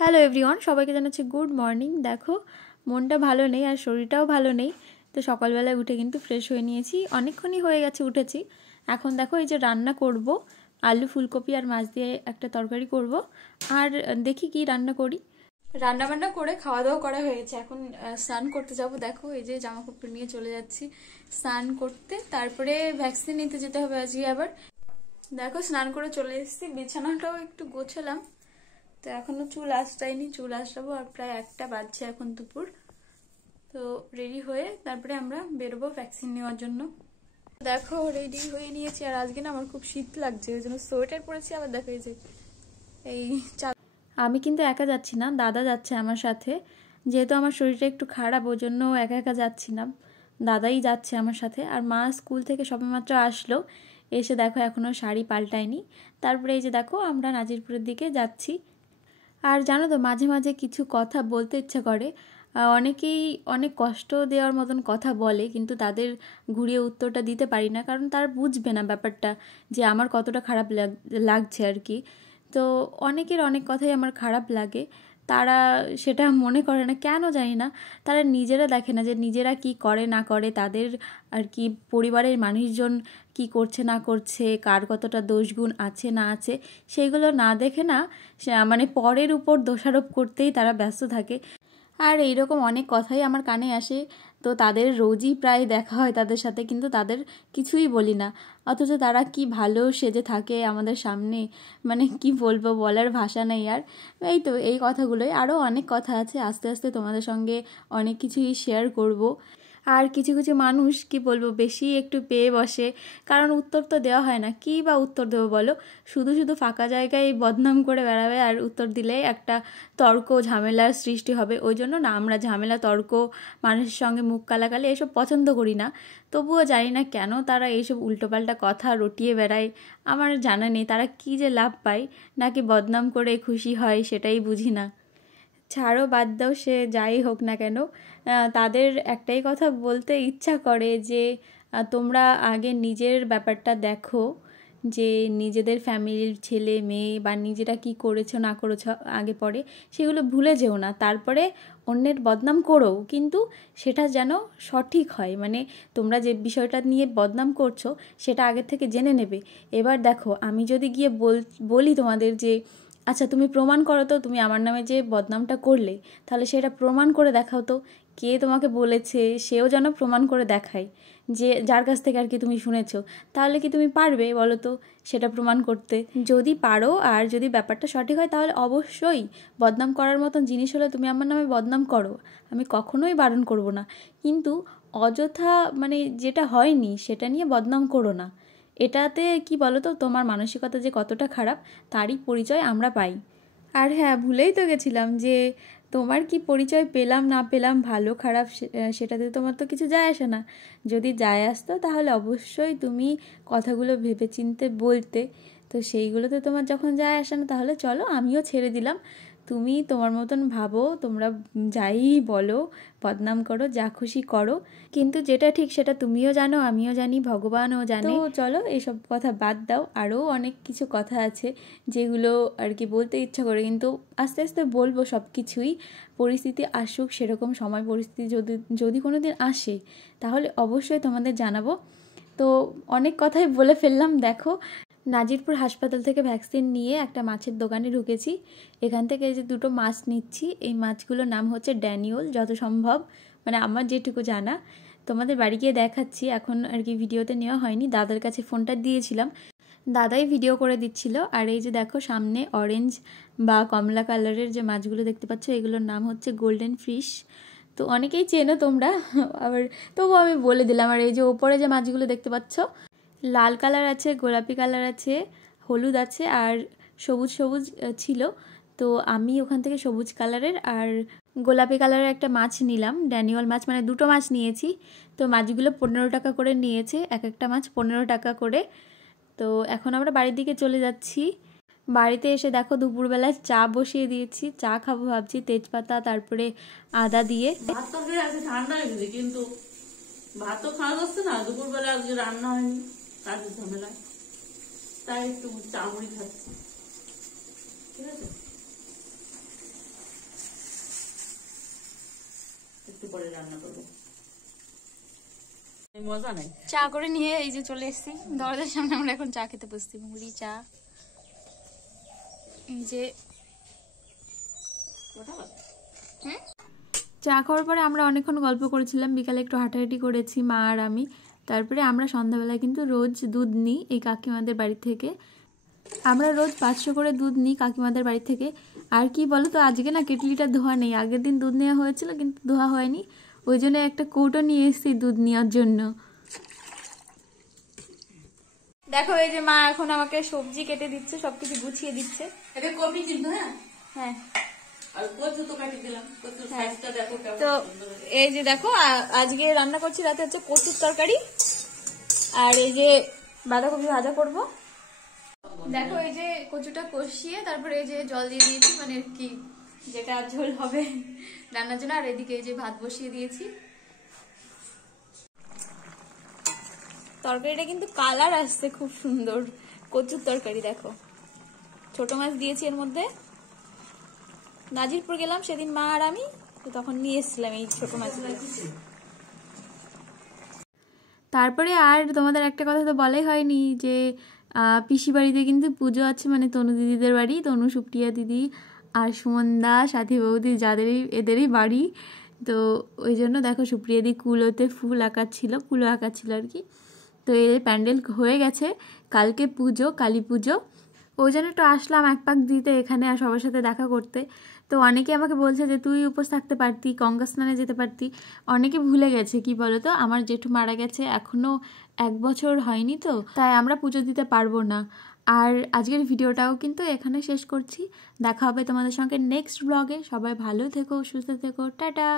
Hello everyone, সবাইকে জানাচ্ছি good morning. দেখো, মনটা ভালো নেই আর শরীরটাও ভালো নেই, তো সকালবেলায় উঠে কিন্তু ফ্রেশ হয়ে নিয়েছি। অনেকক্ষণই হয়ে গেছে উঠেছি। এখন দেখো এই যে রান্না করব, আলু ফুলকপি আর মাছ দিয়ে একটা তরকারি করব। আর দেখি কি রান্না করি। রান্না বান্না করে খাওয়া দাওয়া করা হয়েছে, এখন স্নান করতে যাব। দেখো এই যে জামা কাপড় নিয়ে চলে যাচ্ছি স্নান করতে, তারপরে ভ্যাকসিন নিতে যেতে হবে আজকে আবার। দেখো স্নান করে চলে এসেছি, বিছানাটাও একটু গোছালাম। তো এখনো চুল আঁচড়াইনি, চুল আঁচড়াবো। আর প্রায় 1টা বাজছে এখন দুপুর। তো রেডি হয়ে তারপরে আমরা বেরোবো ভ্যাকসিন নেওয়ার জন্য। দেখো রেডি হয়ে নিয়েছি, আর আজকে না আমার খুব শীত লাগছে, ওই জন্য সোয়েটার পরেছি। আবার দেখো এই যে এই আমি কিন্তু একা যাচ্ছি না, দাদা যাচ্ছে আমার সাথে। যেহেতু আমার শরীরটা একটু খারাপ, ওই জন্য একা একা যাচ্ছি না, দাদাই যাচ্ছে আমার সাথে। আর মা স্কুল থেকে সবেমাত্র আসলো, এসে দেখো এখনও শাড়ি পাল্টায়নি। তারপরে এই যে দেখো আমরা নাজিরপুরের দিকে যাচ্ছি। আর জানো তো, মাঝে মাঝে কিছু কথা বলতে ইচ্ছা করে। অনেকেই অনেক কষ্ট দেওয়ার মতন কথা বলে, কিন্তু তাদের ঘুরিয়ে উত্তরটা দিতে পারি না, কারণ তারা বুঝবে না ব্যাপারটা যে আমার কতটা খারাপ লাগছে আর কি। তো অনেকের অনেক কথাই আমার খারাপ লাগে, তারা সেটা মনে করে না, কেন জানি না। তারা নিজেরা দেখে না যে নিজেরা কি করে না করে, তাদের আর কি পরিবারের মানুষজন কি করছে না করছে, কার কতটা দোষগুণ আছে না আছে, সেইগুলো না দেখে না মানে পরের উপর দোষারোপ করতেই তারা ব্যস্ত থাকে। আর এইরকম অনেক কথাই আমার কানে আসে। তো তাদের রোজই প্রায় দেখা হয় তাদের সাথে, কিন্তু তাদের কিছুই বলি না। অথচ তারা কি ভালো সেজে থাকে আমাদের সামনে, মানে কি বলবো, বলার ভাষা নেই। আর এই তো এই কথাগুলোই, আরও অনেক কথা আছে, আস্তে আস্তে তোমাদের সঙ্গে অনেক কিছুই শেয়ার করব। আর কিছু কিছু মানুষ কি বলবো, বেশি একটু পেয়ে বসে, কারণ উত্তর তো দেওয়া হয় না। কী বা উত্তর দেবো বলো, শুধু শুধু ফাঁকা জায়গায় বদনাম করে বেড়াবে, আর উত্তর দিলে একটা তর্ক ঝামেলার সৃষ্টি হবে। ওই জন্য না, আমরা ঝামেলা তর্ক, মানুষের সঙ্গে মুখ কালাকালি এসব পছন্দ করি না। তবুও জানি না কেন তারা এইসব উল্টোপাল্টা কথা রটিয়ে বেড়ায়। আমার জানা নেই তারা কী যে লাভ পায়, নাকি বদনাম করে খুশি হয়, সেটাই বুঝি না। ছাড়ো, বাদ দাও, সে যাই হোক না কেন, তাদের একটাই কথা বলতে ইচ্ছা করে যে তোমরা আগে নিজের ব্যাপারটা দেখো, যে নিজেদের ফ্যামিলির ছেলে মেয়ে বা নিজেরা কি করেছো না করেছো আগে পরে, সেগুলো ভুলে যেও না। তারপরে অন্যের বদনাম করো, কিন্তু সেটা যেন সঠিক হয়। মানে তোমরা যে বিষয়টা নিয়ে বদনাম করছো সেটা আগের থেকে জেনে নেবে। এবার দেখো, আমি যদি গিয়ে বলি তোমাদের যে আচ্ছা তুমি প্রমাণ করো তো, তুমি আমার নামে যে বদনামটা করলে, তাহলে সেটা প্রমাণ করে দেখাও তো। কে তোমাকে বলেছে সেও যেন প্রমাণ করে দেখায়, যে যার কাছ থেকে আর কি তুমি শুনেছো। তাহলে কি তুমি পারবে বলো তো সেটা প্রমাণ করতে? যদি পারো আর যদি ব্যাপারটা সঠিক হয়, তাহলে অবশ্যই বদনাম করার মতন জিনিস হলে তুমি আমার নামে বদনাম করো, আমি কখনোই বারণ করব না। কিন্তু অযথা মানে যেটা হয়নি সেটা নিয়ে বদনাম করো না। এটাতে কি বলো তো, তোমার মানসিকতা যে কতটা খারাপ তারই পরিচয় আমরা পাই। আর হ্যাঁ, ভুলেই তো গেছিলাম যে তোমার কি পরিচয় পেলাম না পেলাম, ভালো খারাপ সেটাতে তোমার তো কিছু যায় আসে না। যদি যায় আসতো তাহলে অবশ্যই তুমি কথাগুলো ভেবেচিন্তে বলতে। তো সেইগুলোতে তোমার যখন যায় আসে না, তাহলে চলো আমিও ছেড়ে দিলাম। তুমি তোমার মতন ভাবো, তোমরা যাই বলো, বদনাম করো, যা খুশি করো, কিন্তু যেটা ঠিক সেটা তুমিও জানো, আমিও জানি, ভগবানও জানে। তো চলো এইসব কথা বাদ দাও, আরও অনেক কিছু কথা আছে যেগুলো আর কি বলতে ইচ্ছা করে, কিন্তু আস্তে আস্তে বলবো সব কিছুই। পরিস্থিতি আসুক, সেরকম সময় পরিস্থিতি যদি যদি কোনো দিন আসে, তাহলে অবশ্যই তোমাদের জানাবো। তো অনেক কথাই বলে ফেললাম। দেখো, নাজিরপুর হাসপাতাল থেকে ভ্যাকসিন নিয়ে একটা মাছের দোকানে ঢুকেছি। এখান থেকে এই যে দুটো মাছ নিচ্ছি, এই মাছগুলোর নাম হচ্ছে ড্যানিয়েল, যত সম্ভব মানে আমার যেটুকু জানা। তোমাদের বাড়ি গিয়ে দেখাচ্ছি, এখন আর কি ভিডিওতে নেওয়া হয়নি, দাদার কাছে ফোনটা দিয়েছিলাম, দাদাই ভিডিও করে দিচ্ছিল। আর এই যে দেখো সামনে অরেঞ্জ বা কমলা কালারের যে মাছগুলো দেখতে পাচ্ছ, এগুলোর নাম হচ্ছে গোল্ডেন ফিশ। তো অনেকেই চেনো তোমরা, আবার তবুও আমি বলে দিলাম। আর এই যে ওপরে যে মাছগুলো দেখতে পাচ্ছ, লাল কালার আছে, গোলাপি কালার আছে, হলুদ আছে, আর সবুজ সবুজ ছিল। তো আমি ওখান থেকে সবুজ কালারের আর গোলাপি কালারের একটা মাছ নিলাম, ড্যানিয়েল মাছ, মানে দুটো মাছ নিয়েছি। তো মাছগুলো 15 টাকা করে নিয়েছে, এক একটা মাছ 15 টাকা করে। তো এখন আমরা বাড়ির দিকে চলে যাচ্ছি। বাড়িতে এসে দেখো দুপুরবেলায় চা বসিয়ে দিয়েছি, চা খাবো ভাবছি, তেজপাতা তারপরে আদা দিয়ে। ভাত তো খেয়ে আছে ঠান্ডা লেগেছে, কিন্তু ভাতও খাওয়া যাচ্ছে না, দুপুরবেলা আজকে রান্না হয়নি কাজের ঝামেলা, তাই একটু চা মুড়ি খাচ্ছি। ঠিক আছে, করে রান্না করবো। মজা নেই। চা করে নিয়ে এই যে চলে এসেছি দরজার সামনে, আমরা এখন চা খেতে বসছি, মুড়ি চা। এই যে চা খাওয়ার পরে আমরা অনেকক্ষণ গল্প করেছিলাম, বিকালে একটু হাঁটাহাঁটি করেছি মা আর আমি। তারপরে আমরা সন্ধ্যাবেলায় কিন্তু রোজ দুধ নিই এই কাকিমাদের বাড়ি থেকে। আমরা রোজ 500 করে দুধ নিই কাকিমাদের বাড়ি থেকে। আর কি বলো তো, আজকে না কেটলিটা ধোয়া নেই, আগের দিন দুধ নেওয়া হয়েছিল কিন্তু ধোয়া হয়নি, ওই জন্য একটা কৌটো নিয়ে এসেছি দুধ নেওয়ার জন্য। দেখো এই যে মা এখন আমাকে সবজি কেটে দিচ্ছে, সবকিছু গুছিয়ে দিচ্ছে। এটা কপি কিন্তু, হ্যাঁ হ্যাঁ আর কচু তো কাটি দিলাম, কচুর সাইজটা দেখো কেমন তো সুন্দর হয়েছে। এই যে দেখো আজকে রান্না করছি রাতে হচ্ছে কচুর তরকারি, আর এই যে বাঁধাকপি ভাজা করব। দেখো এই যে কচুটা কষিয়ে তারপরে এই যে জল দিয়ে দিয়েছি, মানে কি যেটা ঝোল হবে রান্নার জন্য। আর এদিকে এই যে ভাত বসিয়ে দিয়েছি। তরকারিটা কিন্তু কালার আসছে খুব সুন্দর, কচুর তরকারি। দেখো ছোট মাছ দিয়েছি এর মধ্যে। নাজিরপুর গেলাম সেদিন মা আর আমি, তো তখন নিয়ে এসেছিলাম এই ছোট মাছগুলো। তারপরে আর তোমাদের একটা কথা তো বলাই হয়নি যে পিসি বাড়িতে কিন্তু পুজো আছে, মানে তনু দিদিদের বাড়ি, তনু সুপ্রিয়া দিদি আর সুমনদা সাথী বৌদি যাদেরই এদেরই বাড়ি। তো ওই জন্য দেখো সুপ্রিয়া দি কুলোতে ফুল আঁকাচ্ছিল, কুলো আঁকাচ্ছিল আর কি। তো এই প্যান্ডেল হয়ে গেছে, কালকে পুজো, কালী পুজো, ওই জন্য একটু আসলাম এক পাক দিতে এখানে আর সবার সাথে দেখা করতে। তো অনেকে আমাকে বলছে যে তুই উপোস থাকতে পারতি, গঙ্গা স্নানে যেতে পারতি। অনেকে ভুলে গেছে, কি বলো তো, আমার জেঠু মারা গেছে এখনও 1 বছর হয়নি, তো তাই আমরা পুজো দিতে পারবো না। আর আজকের ভিডিওটাও কিন্তু এখানে শেষ করছি, দেখা হবে তোমাদের সঙ্গে নেক্সট ব্লগে। সবাই ভালো থেকো, সুস্থ থেকো, টাটা।